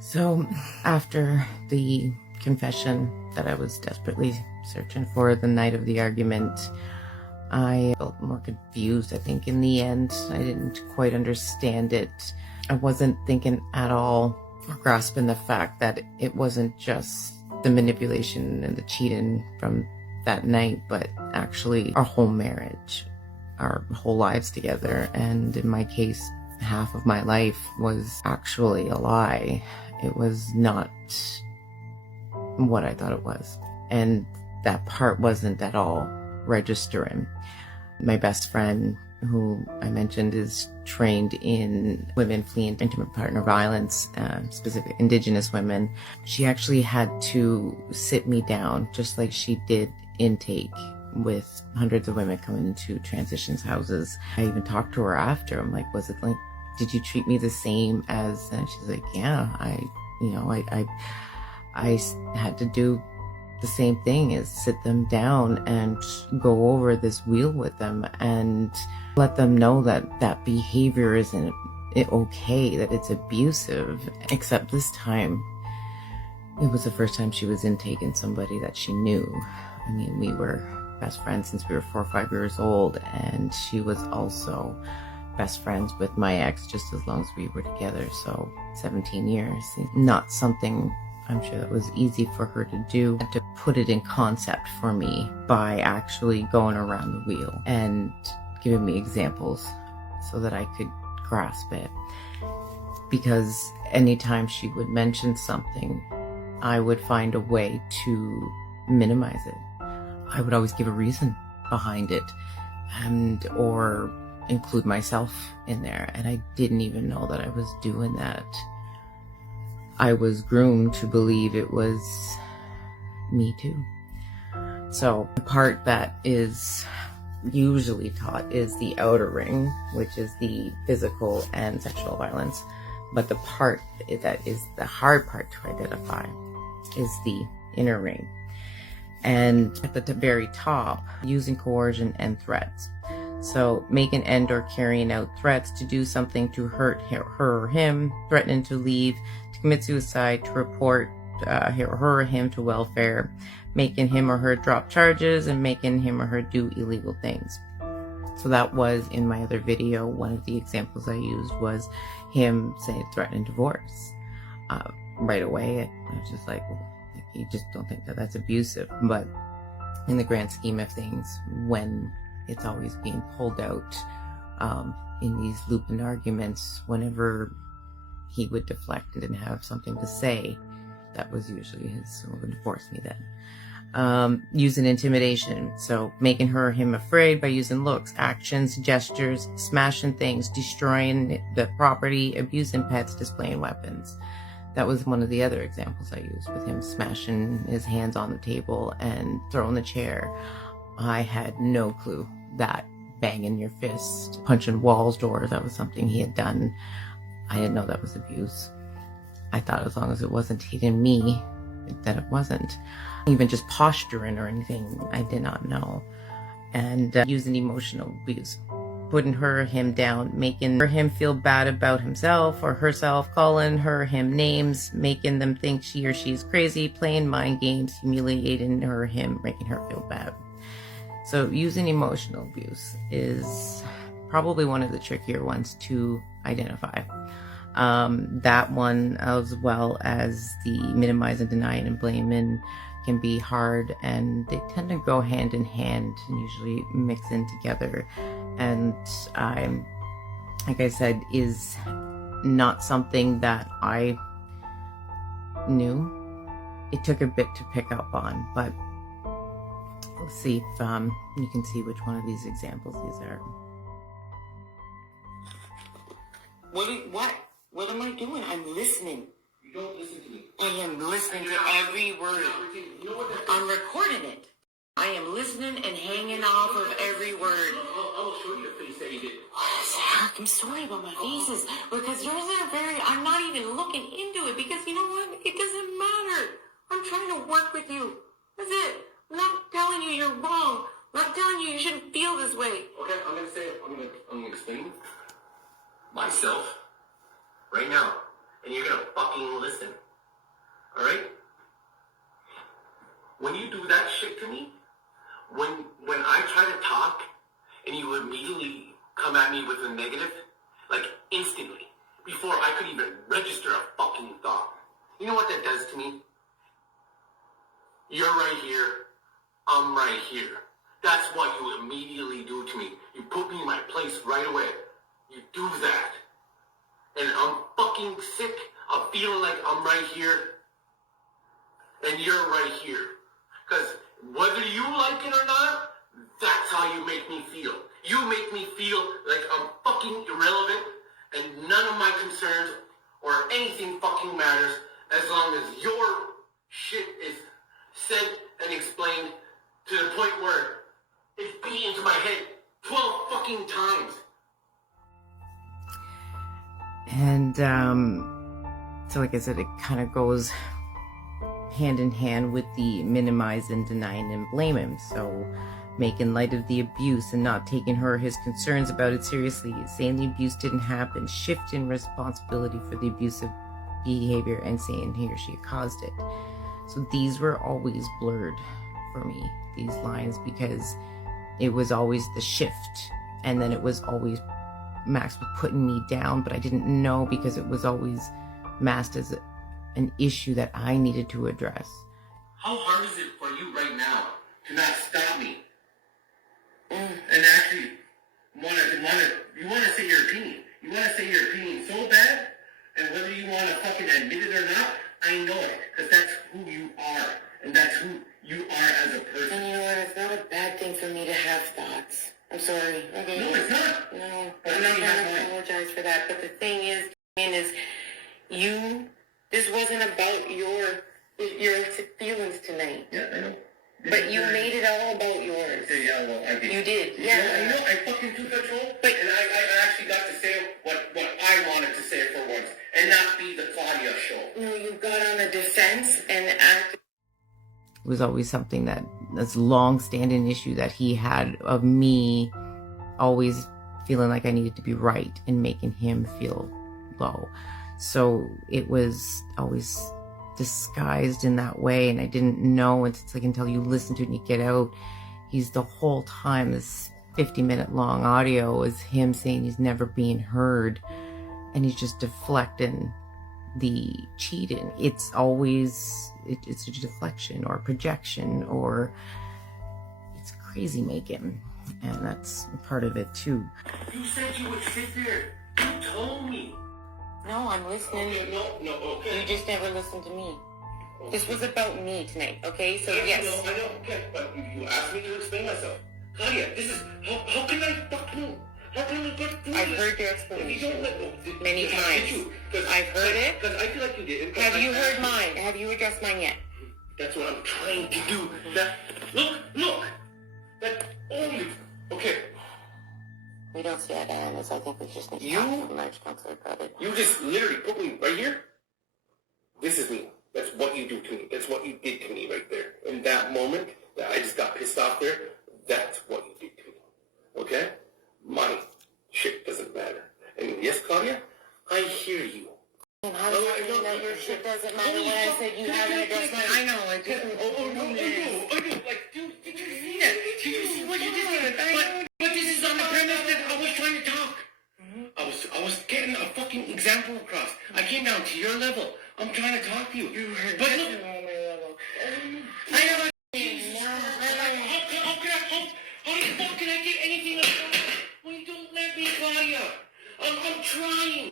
So after the confession that I was desperately searching for the night of the argument, I felt more confused. I think in the end, I didn't quite understand it. I wasn't thinking at all or grasping the fact that it wasn't just the manipulation and the cheating from that night, but actually our whole marriage, our whole lives together. And in my case, half of my life was actually a lie. It was not what I thought it was. And that part wasn't at all registering. My best friend, who I mentioned is trained in women fleeing intimate partner violence, specific Indigenous women, she actually had to sit me down just like she did intake with hundreds of women coming into transitions houses. I even talked to her after. I'm like, was it like, did you treat me the same as, and she's like, yeah, I had to do the same thing, is sit them down and go over this wheel with them and let them know that that behavior isn't okay, that it's abusive. Except this time, it was the first time she was intaking somebody that she knew. I mean, we were best friends since we were 4 or 5 years old, and she was also best friends with my ex just as long as we were together, so 17 years. Not something I'm sure that was easy for her to do, to put it in concept for me by actually going around the wheel and giving me examples so that I could grasp it. Because anytime she would mention something, I would find a way to minimize it. I would always give a reason behind it or include myself in there, and I didn't even know that I was doing that. I was groomed to believe it was me too. So the part that is usually taught is the outer ring, which is the physical and sexual violence. But the part that is the hard part to identify is the inner ring. And at the very top, using coercion and threats. So making and or carrying out threats to do something to hurt her or him, threatening to leave, to commit suicide, to report her or him to welfare, making him or her drop charges, and making him or her do illegal things. So that was in my other video. One of the examples I used was him saying threatening divorce. Right away, I was just like, well, you just don't think that that's abusive. But in the grand scheme of things, when it's always being pulled out in these looping arguments, whenever he would deflect and have something to say, that was usually his, so would divorce me then. Using intimidation, so making her or him afraid by using looks, actions, gestures, smashing things, destroying the property, abusing pets, displaying weapons. That was one of the other examples I used, with him smashing his hands on the table and throwing the chair. I had no clue that banging your fist, punching walls, doors, that was something he had done. I didn't know that was abuse. I thought as long as it wasn't hitting me, that it wasn't. Even just posturing or anything, I did not know. And using emotional abuse, putting her or him down, making her or him feel bad about himself or herself, calling her or him names, making them think she or she's crazy, playing mind games, humiliating her or him, making her feel bad. So using emotional abuse is probably one of the trickier ones to identify. That one, as well as the minimizing, denying, and blaming, can be hard, and they tend to go hand in hand and usually mix in together. And like I said, is not something that I knew. It took a bit to pick up on, but let's see if you can see which one of these examples these are. What am I doing? I'm listening. You don't listen to me. I am listening to every word. You know what I'm recording it. I am listening and hanging off of every word. I will show you the face that you did. I'm sorry about my faces, because yours are I'm not even looking into it, because you know what? It doesn't matter. I'm trying to work with you. That's it. I'm not telling you you're wrong. I'm not telling you you shouldn't feel this way. Okay, I'm gonna say it. I'm gonna explain myself right now. and you're gonna fucking listen. Alright? When you do that shit to me, when I try to talk and you immediately come at me with a negative, like instantly, before I could even register a fucking thought. You know what that does to me? You're right here, I'm right here. That's what you immediately do to me. You put me in my place right away. You do that. And I'm fucking sick of feeling like I'm right here and you're right here. Because whether you like it or not, that's how you make me feel. You make me feel like I'm fucking irrelevant and none of my concerns or anything fucking matters as long as your shit is said and explained to the point where it's beat into my head 12 fucking times. And so like I said, it kind of goes hand in hand with the minimize and deny and blame him. So making light of the abuse and not taking his concerns about it seriously, saying the abuse didn't happen, shifting responsibility for the abusive behavior and saying he or she caused it. So these were always blurred for me, these lines, because it was always the shift, and then it was always Max was putting me down, but I didn't know because it was always masked as an issue that I needed to address. How hard is it for you right now to not stop me? And actually you want to say your opinion. You want to say your opinion so bad, and whether you want to fucking admit it or not, I know it, because that's who you are, and that's who you are as a person. And you know what? It's not a bad thing for me to have thoughts. I'm sorry. Okay. No, it's not. No, But I'm now not you going have to one. apologize for that. But the thing is, this wasn't about your feelings tonight. Yeah, I know. But you made it all about yours. Yeah, well, I did. You did, Yeah, yeah. I know. I fucking took control, and I actually got to say what I wanted to say for once, and not be the Claudia show. No, you got on the defense and acted. It was always something that's long-standing issue that he had of me always feeling like I needed to be right and making him feel low. So it was always disguised in that way, and I didn't know until you listen to it and you get out. He's the whole time, this 50-minute long audio is him saying he's never being heard, and he's just deflecting the cheating. It's always it's a deflection or projection, or it's crazy making, and that's part of it too. You said you would sit there. You told me. No, I'm listening. Okay, no, okay. You just never listened to me. This was about me tonight, okay? So yes. I know, okay, but you asked me to explain myself. Claudia, this is, how can I get through I've this? heard your If you explanation don't let, many did times. you? I've heard it. Because I feel like you did. Have you heard mine? Have you addressed mine yet? That's what I'm trying to do. Look. That only, okay. We don't see eye to eye on this. I think we just need to You- talk to the marriage counselor about it. You just literally put me right here. This is me. That's what you do to me. That's what you did to me right there. In that moment that I just got pissed off there, that's what you did to me. Okay? Money. Shit doesn't matter. And yes, Claudia, I hear you. And how does that mean that your shit doesn't matter when I said you haven't addressed mine? I know, I couldn't. I know. Like, dude, did you see that? Did you see what you just did? But this is on the premise that I was trying to talk. I was getting a fucking example across. I came down to your level. I'm trying to talk to you. You heard But this look, on my level. I know. How the fuck can I get anything else when you don't let me, Claudia? I'm trying.